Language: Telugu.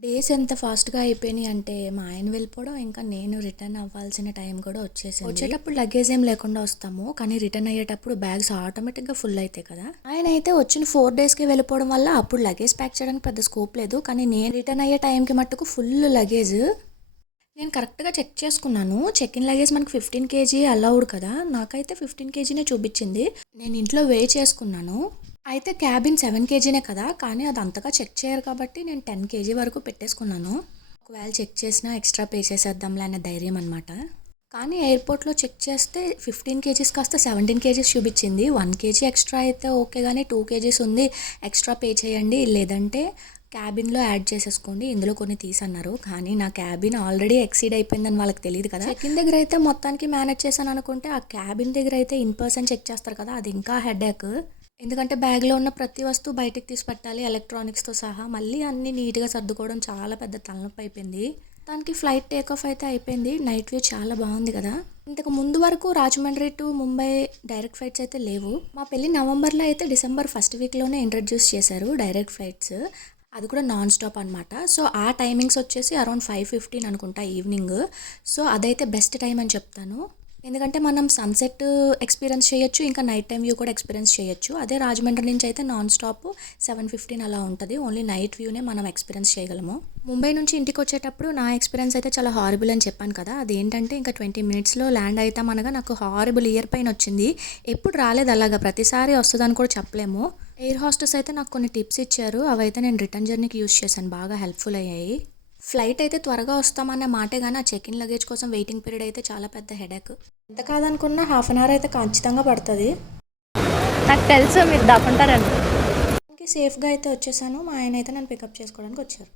డేస్ ఎంత ఫాస్ట్‌గా అయిపోయినాయి అంటే, మా ఆయన వెళ్ళిపోవడం, ఇంకా నేను రిటర్న్ అవ్వాల్సిన టైం కూడా వచ్చేసింది. వచ్చేటప్పుడు లగేజ్ ఏం లేకుండా వస్తాము. కానీ రిటర్న్ అయ్యేటప్పుడు బ్యాగ్స్ ఆటోమేటిక్‌గా ఫుల్ అయితాయి కదా! ఆయన అయితే వచ్చిన 4 డేస్‌కే వెళ్ళిపోవడం వల్ల అప్పుడు లగేజ్ ప్యాక్ చేయడానికి పెద్ద స్కోప్ లేదు. కానీ నేను రిటర్న్ అయ్యే టైంకి మట్టుకు ఫుల్ లగేజ్. నేను కరెక్ట్‌గా చెక్ చేసుకున్నాను. చెక్ ఇన్ లగేజ్ మనకు 15 కేజీ అలౌడ్ కదా! నాకైతే 15 కేజీనే చూపించింది. నేను ఇంట్లో వే చేసుకున్నాను. అయితే క్యాబిన్ 7 కేజీనే కదా! కానీ అది అంతగా చెక్ చేయరు కాబట్టి నేను 10 కేజీ వరకు పెట్టేసుకున్నాను. ఒకవేళ చెక్ చేసినా ఎక్స్ట్రా పే చేసేద్దాంలే అనే ధైర్యం అనమాట. కానీ ఎయిర్‌పోర్ట్‌లో చెక్ చేస్తే 15 కేజీస్ కాస్త 17 కేజీస్ చూపించింది. 1 కేజీ ఎక్స్ట్రా అయితే ఓకే గానీ 2 కేజీస్ ఉంది. ఎక్స్ట్రా పే చేయండి. లేదంటే క్యాబిన్‌లో యాడ్ చేసేసుకోండి. ఇందులో కొన్ని తీసన్నారు. కానీ నా క్యాబిన్ ఆల్రెడీ ఎక్సీడ్ అయిపోయిందని వాళ్ళకి తెలీదు కదా! చెక్ ఇన్ దగ్గర అయితే మొత్తానికి మేనేజ్ చేశాను అనుకుంటే, ఆ క్యాబిన్ దగ్గర అయితే ఇన్ పర్సన్ చెక్ చేస్తారు కదా! అది ఇంకా హెడేక్. ఎందుకంటే బ్యాగ్‌లో ఉన్న ప్రతి వస్తువు బయటికి తీసి పెట్టాలి ఎలక్ట్రానిక్స్‌తో సహా. మళ్ళీ అన్నీ నీట్‌గా సర్దుకోవడం చాలా పెద్ద తలనొప్పి అయిపోయింది. దానికి ఫ్లైట్ టేక్ ఆఫ్ అయితే అయిపోయింది. నైట్ వ్యూ చాలా బాగుంది కదా! ఇంతకు ముందు వరకు Rajahmundry to Mumbai direct flights అయితే లేవు. మా పెళ్ళి నవంబర్లో అయితే డిసెంబర్ ఫస్ట్ వీక్‌లోనే ఇంట్రడ్యూస్ చేశారు డైరెక్ట్ ఫ్లైట్స్. అది కూడా నాన్ స్టాప్ అనమాట. సో ఆ టైమింగ్స్ వచ్చేసి అరౌండ్ 5:15 అనుకుంటా ఈవినింగ్. సో అదైతే బెస్ట్ టైం అని చెప్తాను. ఎందుకంటే మనం సన్సెట్ ఎక్స్పీరియన్స్ చేయొచ్చు, ఇంకా నైట్ టైం వ్యూ కూడా ఎక్స్పీరియన్స్ చేయొచ్చు. అదే రాజమండ్రి నుంచి అయితే నాన్ స్టాప్ 7:15 అలా ఉంటుంది. ఓన్లీ నైట్ వ్యూనే మనం ఎక్స్పీరియన్స్ చేయగలము. ముంబై నుంచి ఇంటికి వచ్చేటప్పుడు నా ఎక్స్పీరియన్స్ అయితే చాలా హారిబుల్ అని చెప్పాను కదా! అదేంటంటే ఇంకా 20 మినిట్స్లో ల్యాండ్ అవుతామనగా నాకు హారిబుల్ ఇయర్ పెయిన్ వచ్చింది. ఎప్పుడు రాలేదు అలాగా, ప్రతిసారి వస్తుందని కూడా చెప్పలేము. ఎయిర్ హోస్టెస్ అయితే నాకు కొన్ని టిప్స్ ఇచ్చారు. అవైతే నేను రిటర్న్ జర్నీకి యూస్ చేశాను, బాగా హెల్ప్ఫుల్ అయ్యాయి. ఫ్లైట్ అయితే త్వరగా వస్తామన్న మాటే కానీ ఆ చెక్ ఇన్ లగేజ్ కోసం వెయిటింగ్ పీరియడ్ అయితే చాలా పెద్ద హెడేక్. ఎంత కాదనుకున్నా హాఫ్ అన్ అవర్ అయితే ఖచ్చితంగా పడుతుంది. నాకు తెలుసు మీరు దాక్కుంటారని. సేఫ్గా అయితే వచ్చేసాను. మా ఆయన అయితే నన్ను పికప్ చేసుకోవడానికి వచ్చారు.